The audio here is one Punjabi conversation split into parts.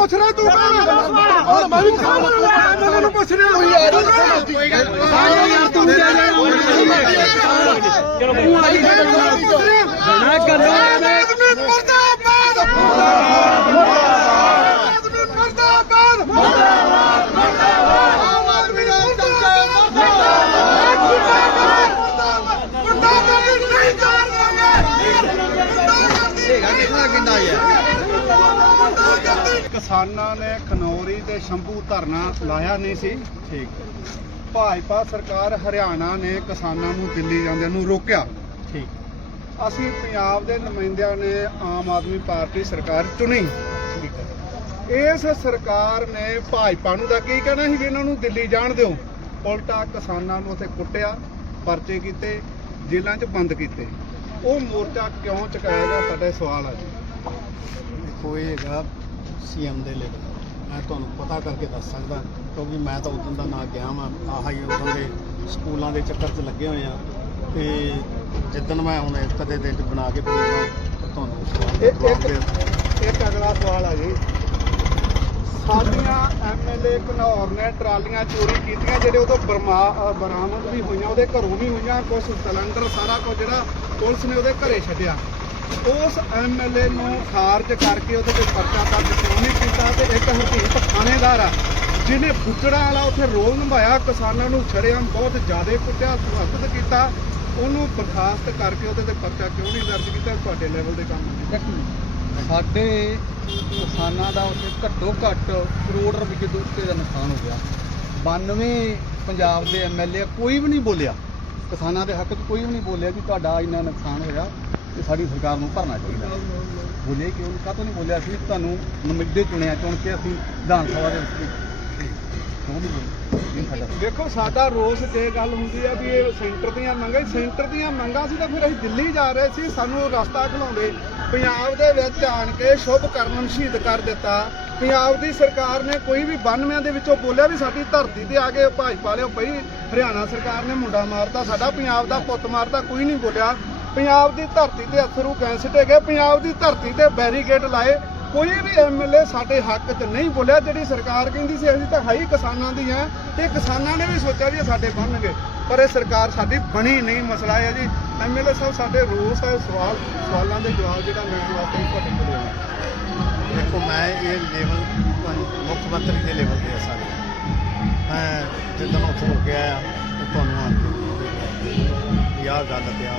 ਪੁੱਛ ਰਿਹਾ ਤੂੰ ਕੌਣ ਹੁਣ ਮੈਂ ਵੀ ਐਮਐਲਏ ਨੂੰ ਪੁੱਛ ਰਿਹਾ। ਤੂੰ ਯਾਰ ਯਾਰ ਤੂੰ ਚਲੋ ਨਾ ਕਰੋ ਆਦਮੀ ਮਰਦਾਬਾਦ ਆਦਮੀ ਮਰਦਾਬਾਦ ਮਰਦਾਬਾਦ ਮਰਦਾਬਾਦ ਆਮ ਆਦਮੀ ਦਾ ਮਰਦਾਬਾਦ ਨਹੀਂ ਜਾਣਗੇ ਕਿਸਾਨਾਂ ਨੇ ਖਨੌਰੀ ਤੇ ਸ਼ੰਭੂ ਧਰਨਾ ਲਾਇਆ ਨਹੀਂ ਸੀ। ਠੀਕ। ਭਾਜਪਾ ਸਰਕਾਰ ਹਰਿਆਣਾ ਨੇ ਕਿਸਾਨਾਂ ਨੂੰ ਦਿੱਲੀ ਜਾਂਦਿਆਂ ਨੂੰ ਰੋਕਿਆ। ਠੀਕ। ਅਸੀਂ ਪੰਜਾਬ ਦੇ ਨੁਮਾਇੰਦਿਆਂ ਨੇ ਆਮ ਆਦਮੀ ਪਾਰਟੀ ਸਰਕਾਰ ਚੁਣੀ। ਇਸ ਸਰਕਾਰ ਨੇ ਭਾਜਪਾ ਨੂੰ ਤਾਂ ਕੀ ਕਹਿਣਾ ਸੀ ਵੀ ਇਹਨਾਂ ਨੂੰ ਦਿੱਲੀ ਜਾਣ ਦਿਓ। ਉਲਟਾ ਕਿਸਾਨਾਂ ਨੂੰ ਉੱਥੇ ਕੁੱਟਿਆ, ਪਰਚੇ ਕੀਤੇ, ਜੇਲ੍ਹਾਂ 'ਚ ਬੰਦ ਕੀਤੇ। ਉਹ ਮੋਰਚਾ ਕਿਉਂ ਚੁਕਾਇਆ ਗਿਆ, ਸਾਡਾ ਸਵਾਲ ਹੈ ਜੀ। ਦੇਖੋ, ਇਹ ਹੈਗਾ ਸੀਐਮ ਦੇ ਲੈਵਲ ਮੈਂ ਤੁਹਾਨੂੰ ਪਤਾ ਕਰਕੇ ਦੱਸ ਸਕਦਾ ਕਿਉਂਕਿ ਮੈਂ ਤਾਂ ਉਦੋਂ ਦਾ ਨਾ ਗਿਆ ਵਾਂ ਆਹ ਹੀ ਉਦੋਂ ਦੇ ਸਕੂਲਾਂ ਦੇ ਚੱਕਰ 'ਚ ਲੱਗੇ ਹੋਏ ਆ। ਤੇ ਜਿੱਦਣ ਮੈਂ ਹੁਣ ਇੱਕ ਅੱਧੇ ਦਿਨ 'ਚ ਬਣਾ ਕੇ ਪ੍ਰੋਗਰਾਮ ਤੁਹਾਨੂੰ ਸਵਾਲ ਦਾ ਇੱਕ ਦੇ ਅਗਲਾ ਸਵਾਲ ਆ ਜੀ। ਸਾਡੀਆਂ ਐਮਐਲਏ ਘਨੌਰ ਨੇ ਟਰਾਲੀਆਂ ਚੋਰੀ ਕੀਤੀਆਂ ਜਿਹੜੇ ਉਦੋਂ ਬਰਾਮਦ ਵੀ ਹੋਈਆਂ ਉਹਦੇ ਘਰੋਂ ਵੀ ਹੋਈਆਂ ਕੁਝ ਸਿਲੰਡਰ ਸਾਰਾ ਕੁਝ ਜਿਹੜਾ ਪੁਲਿਸ ਨੇ ਉਹਦੇ ਘਰੇ ਛੱਡਿਆ। ਉਸ ਐਮਐਲਏ ਨੂੰ ਖਾਰਜ ਕਰਕੇ ਉਹਦੇ ਤੇ ਪਰਚਾ ਦਰਜ ਕਿਉਂ ਨਹੀਂ ਕੀਤਾ ਤੇ ਇੱਕ ਹਰਦੀਪ ਥਾਣੇਦਾਰ ਆ, ਜਿਹਨੇ ਬੁੱਟੜਾ ਵਾਲਾ ਉੱਥੇ ਰੋਲ ਨਿਭਾਇਆ, ਕਿਸਾਨਾਂ ਨੂੰ ਛੜਿਆਂ ਬਹੁਤ ਜ਼ਿਆਦਾ ਕੁੱਟਿਆ ਸੁਹੱਤ ਕੀਤਾ, ਉਹਨੂੰ ਬਰਖਾਸਤ ਕਰਕੇ ਉਹਦੇ ਤੇ ਪਰਚਾ ਕਿਉਂ ਨਹੀਂ ਦਰਜ ਕੀਤਾ ਤੁਹਾਡੇ ਲੈਵਲ ਦੇ ਕੰਮ ਹੈ ਸਾਡੇ ਕਿਸਾਨਾਂ ਦਾ ਉੱਥੇ ਘੱਟੋ ਘੱਟ ਕਰੋੜ ਰੁਪਏ ਦੇ ਉੱਤੇ ਦਾ ਨੁਕਸਾਨ ਹੋ ਗਿਆ। 92 ਪੰਜਾਬ ਦੇ ਐਮਐਲਏ ਕੋਈ ਵੀ ਨਹੀਂ ਬੋਲਿਆ। ਕਿਸਾਨਾਂ ਦੇ ਹੱਕ 'ਚ ਕੋਈ ਵੀ ਨਹੀਂ ਬੋਲਿਆ ਕਿ ਤੁਹਾਡਾ ਇੰਨਾ ਨੁਕਸਾਨ ਹੋਇਆ ਤੇ ਸਾਡੀ ਸਰਕਾਰ ਨੂੰ ਭਰਨਾ ਚਾਹੀਦਾ। ਬੋਲੇ ਕਿ ਉਹ ਕਾਹਤੋਂ ਨਹੀਂ ਬੋਲਿਆ ਸੀ? ਤੁਹਾਨੂੰ ਨੁਮਾਇੰਦੇ ਚੁਣਿਆ, ਚੁਣ ਕੇ ਅਸੀਂ ਵਿਧਾਨ ਸਭਾ ਦੇ ਵਿੱਚ ਦੇਖੋ, ਸਾਡਾ ਰੋਸ ਜੇ ਗੱਲ ਹੁੰਦੀ ਆ ਵੀ ਇਹ ਸੈਂਟਰ ਦੀਆਂ ਮੰਗਾਂ ਸੈਂਟਰ ਦੀਆਂ ਮੰਗਾਂ ਸੀ ਤਾਂ ਫਿਰ ਅਸੀਂ ਦਿੱਲੀ ਜਾ ਰਹੇ ਸੀ, ਸਾਨੂੰ ਰਸਤਾ ਖਲਾਉਂਦੇ ਪੰਜਾਬ ਦੇ ਵਿੱਚ ਆਣ ਕੇ ਸ਼ੁਭ ਕਰਨ ਨੂੰ ਸ਼ਹੀਦ ਕਰ ਦਿੱਤਾ। ਪੰਜਾਬ ਦੀ ਸਰਕਾਰ ਨੇ ਕੋਈ ਵੀ 92 ਦੇ ਵਿੱਚੋਂ ਬੋਲਿਆ ਵੀ ਸਾਡੀ ਧਰਤੀ ਤੇ ਆ ਕੇ ਭਾਜਪਾ ਲਿਓ ਪਈ ਹਰਿਆਣਾ ਸਰਕਾਰ ਨੇ ਮੁੰਡਾ ਮਾਰਤਾ, ਸਾਡਾ ਪੰਜਾਬ ਦਾ ਪੁੱਤ ਮਾਰਤਾ, ਕੋਈ ਨਹੀਂ ਬੋਲਿਆ। ਪੰਜਾਬ ਦੀ ਧਰਤੀ ਤੇ ਅਥਰੂ ਕੈਂਸਟ ਹੈਗੇ, ਪੰਜਾਬ ਦੀ ਧਰਤੀ ਤੇ ਬੈਰੀਕੇਡ ਲਾਏ। ਕੋਈ ਵੀ ਐਮਐਲਏ ਸਾਡੇ ਹੱਕ 'ਚ ਨਹੀਂ ਬੋਲਿਆ, ਜਿਹੜੀ ਸਰਕਾਰ ਕਹਿੰਦੀ ਸੀ, ਅਸੀਂ ਤਾਂ ਹਾਈ ਕਿਸਾਨਾਂ ਦੀ ਆ ਤੇ ਕਿਸਾਨਾਂ ਨੇ ਵੀ ਸੋਚਿਆ ਵੀ ਇਹ ਸਾਡੇ ਬਣਨਗੇ ਪਰ ਇਹ ਸਰਕਾਰ ਸਾਡੀ ਬਣੀ ਨਹੀਂ, ਮਸਲਾ ਹੈ ਜੀ। ਐਮਐਲਏ ਸਾਹਿਬ, ਸਾਡੇ ਰੋਸ ਹੈ, ਸਵਾਲ ਸਵਾਲਾਂ ਦੇ ਜਵਾਬ ਜਿਹੜਾ ਮਿਲਣ ਵਾਸਤੇ ਤੁਹਾਡੇ ਕੋਲ ਆਇਆ ਦੇਖੋ ਮੈਂ ਇਹ ਲੈਵਲ ਮੁੱਖ ਮੰਤਰੀ ਦੇ ਲੈਵਲ ਤੇ ਆ ਸਾਰੇ। ਮੈਂ ਜਿੱਦਣ ਉੱਥੇ ਹੋ ਕੇ ਆਇਆ ਤੁਹਾਨੂੰ ਆਣ ਕੇ ਯਾਰ ਗੱਲ ਤੇ ਆ।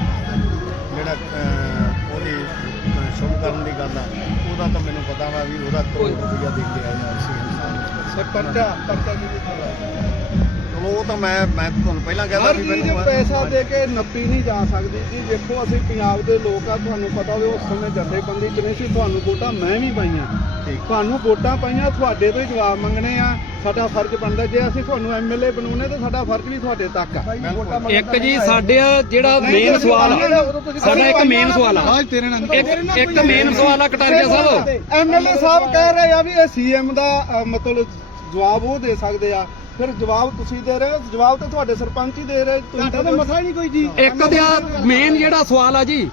ਜਿਹੜਾ ਉਹਦੀ ਅਹ, ਸ਼ੁਭ ਕਰਨ ਦੀ ਗੱਲ ਆ ਉਹਦਾ ਤਾਂ ਮੈਨੂੰ ਪਤਾ ਵਾ ਵੀ ਉਹਦਾ ਕਰੋੜ ਰੁਪਈਆ ਦੇ ਕੇ ਆਇਆ ਸੀ। ਇਨਸਾਨ ਸਰ ਪਰਚਾ ਪਰਚਾ ਕੀ ਦਿੱਤਾ ਉਹ ਤਾਂ ਮੈਂ ਮੈਂ ਤੁਹਾਨੂੰ ਪਹਿਲਾਂ ਕਹਿੰਦਾ ਹਰ ਵੀ ਚੀਜ਼ ਮੈਨੂੰ ਪੈਸਾ ਦੇ ਕੇ ਨੱਪੀ ਨਹੀਂ ਜਾ ਸਕਦੀ ਜੀ। ਦੇਖੋ ਅਸੀਂ ਪੰਜਾਬ ਦੇ ਲੋਕ ਆ ਤੁਹਾਨੂੰ ਪਤਾ ਹੋਵੇ ਉਸ ਸਮੇਂ ਜਥੇਬੰਦੀ ਚ ਨਹੀਂ ਸੀ। ਤੁਹਾਨੂੰ ਵੋਟਾਂ ਮੈਂ ਵੀ ਪਾਈਆਂ। ਠੀਕ। ਤੁਹਾਨੂੰ ਵੋਟਾਂ ਪਾਈਆਂ ਤੁਹਾਡੇ ਤੋਂ ਹੀ ਜਵਾਬ ਮੰਗਣੇ ਆ। ਸਾਡਾ ਫਰਜ਼ ਬਣਦਾ ਜੇ ਅਸੀਂ ਤੁਹਾਨੂੰ ਐਮਐਲਏ ਬਣਾਉਣੇ ਤਾਂ ਸਾਡਾ ਫਰਜ਼ ਵੀ ਤੁਹਾਡੇ ਤੱਕ ਆ। ਇੱਕ ਜੀ ਸਾਡੇ ਜਿਹੜਾ ਮੇਨ ਸਵਾਲ ਆ। ਸਾਡਾ ਇੱਕ ਮੇਨ ਸਵਾਲ ਆ। ਆਜ ਤੇਰੇ ਨਾਲ ਇੱਕ ਇੱਕ ਮੇਨ ਸਵਾਲ ਆ ਕਟਾਰੀਆ ਸਾਹਿਬ। ਐਮਐਲਏ ਸਾਹਿਬ ਕਹਿ ਰਹੇ ਆ ਵੀ ਇਹ ਸੀਐਮ ਦਾ ਮਤਲਬ ਜਵਾਬ ਉਹ ਦੇ ਸਕਦੇ ਆ। ਫਿਰ ਜਵਾਬ ਤੁਸੀਂ ਦੇ ਰਹੇ ਹੋ ਜਵਾਬ ਤਾਂ ਤੁਹਾਡੇ ਸਰਪੰਚ ਹੀ ਦੇ ਰਹੇ ਤੁਸੀਂ ਤਾਂ ਮਸਲਾ ਹੀ ਨਹੀਂ ਕੋਈ ਜੀ। ਇੱਕ ਤੇ ਮੇਨ ਜਿਹੜਾ ਸਵਾਲ ਆ ਜੀ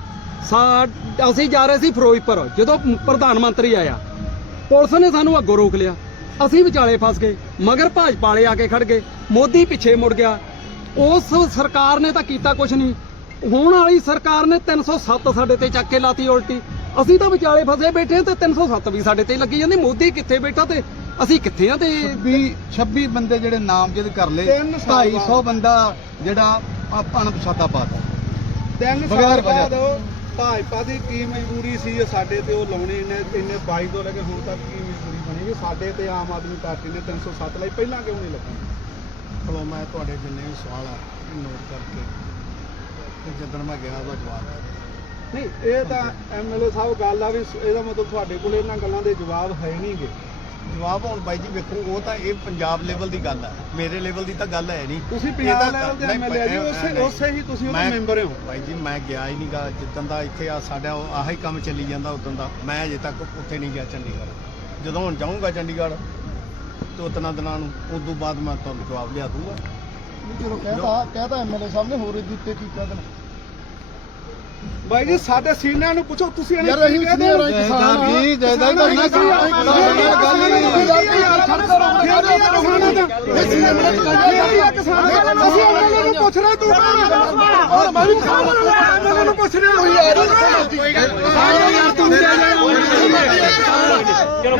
ਸਾ- ਅਸੀਂ ਜਾ ਰਹੇ ਸੀ ਫਿਰੋਜ਼ਪੁਰ ਜਦੋਂ ਪ੍ਰਧਾਨ ਮੰਤਰੀ ਆਇਆ ਪੁਲਿਸ ਨੇ ਸਾਨੂੰ ਅੱਗੋਂ ਰੋਕ ਲਿਆ। ਅਸੀਂ ਵਿਚਾਲੇ ਫਸ ਗਏ ਮਗਰ ਭਾਜਪਾ ਵਾਲੇ ਆ ਕੇ ਖੜ ਗਏ ਮੋਦੀ ਪਿੱਛੇ ਮੁੜ ਗਿਆ। ਉਸ ਸਰਕਾਰ ਨੇ ਤਾਂ ਕੀਤਾ ਕੁਝ ਨਹੀਂ। ਹੁਣ ਵਾਲੀ ਸਰਕਾਰ ਨੇ 307 ਸਾਡੇ ਤੇ ਚੱਕ ਕੇ ਲਾਤੀ ਉਲਟੀ। ਅਸੀਂ ਤਾਂ ਵਿਚਾਲੇ ਫਸੇ ਬੈਠੇ ਤੇ 307 ਵੀ ਸਾਡੇ ਤੇ ਲੱਗੀ ਜਾਂਦੀ ਮੋਦੀ ਕਿੱਥੇ ਬੈਠਾ ਤੇ ਅਸੀਂ ਕਿੱਥੇ ਆ ਤੇ 26 26 ਬੰਦੇ ਜਿਹੜੇ ਨਾਮਜ਼ਦ ਕਰ ਲਏ ਤਿੰਨ ਸਾਲ 250 ਬੰਦਾ ਜਿਹੜਾ ਆਪਾਂ ਨੂੰ ਪਛਾਤਾ ਪਾਤਾ ਤਿੰਨ ਬਗੈਰ ਸਾਲ ਬਾਅਦ ਭਾਜਪਾ ਦੀ ਕੀ ਮਜਬੂਰੀ ਸੀ ਇਹ ਸਾਡੇ ਤੇ ਉਹ ਲਾਉਣੇ ਨੇ ਇੰਨੇ 22 ਤੋਂ ਲੈ ਕੇ ਹੁਣ ਤੱਕ ਕੀ ਮਜਬੂਰੀ ਬਣੀ ਵੀ ਸਾਡੇ ਤੇ ਆਮ ਆਦਮੀ ਪਾਰਟੀ ਨੇ 307 ਲਈ ਪਹਿਲਾਂ ਕਿਉਂ ਨਹੀਂ ਲੱਗਾ? ਚਲੋ ਮੈਂ ਤੁਹਾਡੇ ਜਿੰਨੇ ਵੀ ਸਵਾਲ ਆ ਨੋਟ ਕਰਕੇ ਤੇ ਜਦੋਂ ਮੈਂ ਗਿਆ ਉਹਦਾ ਜਵਾਬ। ਨਹੀਂ ਇਹ ਤਾਂ ਐਮਐਲਏ ਸਾਹਿਬ ਗੱਲ ਆ ਵੀ ਸ- ਇਹਦਾ ਮਤਲਬ ਤੁਹਾਡੇ ਕੋਲ ਇਹਨਾਂ ਗੱਲਾਂ ਦੇ ਜਵਾਬ ਹੈ ਨਹੀਂਗੇ ਜਵਾਬ ਹੁਣ ਬਾਈ ਜੀ ਵੇਖੋ ਉਹ ਤਾਂ ਇਹ ਪੰਜਾਬ ਲੈਵਲ ਦੀ ਗੱਲ ਹੈ ਮੇਰੇ ਲੈਵਲ ਦੀ ਤਾਂ ਗੱਲ ਹੈ ਨਹੀਂ। ਤੁਸੀਂ ਪੰਜਾਬ ਲੈਵਲ ਦੇ ਨਹੀਂ, ਐਮਐਲਏ ਜੀ ਨਹੀਂ, ਉਸੇ ਨਹੀਂ। ਉਸੇ ਹੀ ਤੁਸੀਂ ਉਹਦੇ ਮੈਂਬਰ ਹੋ। ਬਾਈ ਜੀ ਮੈਂ ਗਿਆ ਹੀ ਨਹੀਂਗਾ ਜਿੱਦਾਂ ਦਾ ਇੱਥੇ ਆ ਸਾਡਾ ਉਹ ਆਹੀ ਕੰਮ ਚੱਲੀ ਜਾਂਦਾ ਉਦੋਂ ਦਾ। ਮੈਂ ਅਜੇ ਤੱਕ ਉੱਥੇ ਨਹੀਂ ਗਿਆ ਚੰਡੀਗੜ੍ਹ। ਜਦੋਂ ਹੁਣ ਜਾਊਂਗਾ ਚੰਡੀਗੜ੍ਹ ਤੇ ਉਤਨਾ ਦਿਨਾਂ ਨੂੰ ਉਸ ਤੋਂ ਬਾਅਦ ਮੈਂ ਤੁਹਾਨੂੰ ਜਵਾਬ ਲਿਆ ਦੂੰਗਾ ਚਲੋ ਕਹਿਤਾ ਕਹਿਤਾ ਐਮਐਲਏ ਸਾਹਿਬ ਨੇ ਹੋਰ ਇਹਦੇ ਉੱਤੇ ਕੀ ਕਹਿ ਦੇਣਾ ਬਾਈ ਜੀ ਸਾਡੇ ਸੀਨੀਅਰ ਨੂੰ ਪੁੱਛੋ ਤੁਸੀਂ ਇਹਨੇ ਯਾਰ ਅਸੀਂ ਸੀਨੀਅਰ ਹਾਂ ਕਿਸਾਨ ਹਾਂ ਵੀ ਜਾਇਦਾਦ ਦਾ ਨਾ ਗੱਲ ਨਹੀਂ ਗਲਤੀ ਯਾਰ ਖੜ ਕਰੋ ਕਿਸਾਨਾਂ ਦਾ ਅਸੀਂ ਇਹਨਾਂ ਨੂੰ ਅਸੀਂ ਇਹਨਾਂ ਨੂੰ ਪੁੱਛ ਰਹੇ ਤੂੰ ਔਰ ਮੈਂ ਵੀ ਇਹਨਾਂ ਨੂੰ ਪੁੱਛ ਰਿਹਾ ਹੋਈ ਯਾਰ ਕੋਈ ਗੱਲ ਨਹੀਂ ਯਾਰ ਤੂੰ ਜਾ ਜਾ ਚਲੋ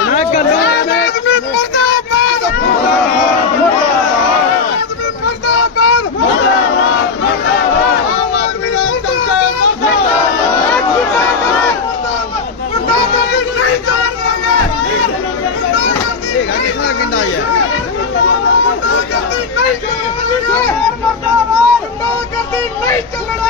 ਮੈਂ ਗੱਲ ਨਾ ਹੈਗਾ ਕਿੰਦਾ ਯਾਰ ਗੁੰਡਾਗਰਦੀ ਨਹੀਂ ਚੱਲਣੀ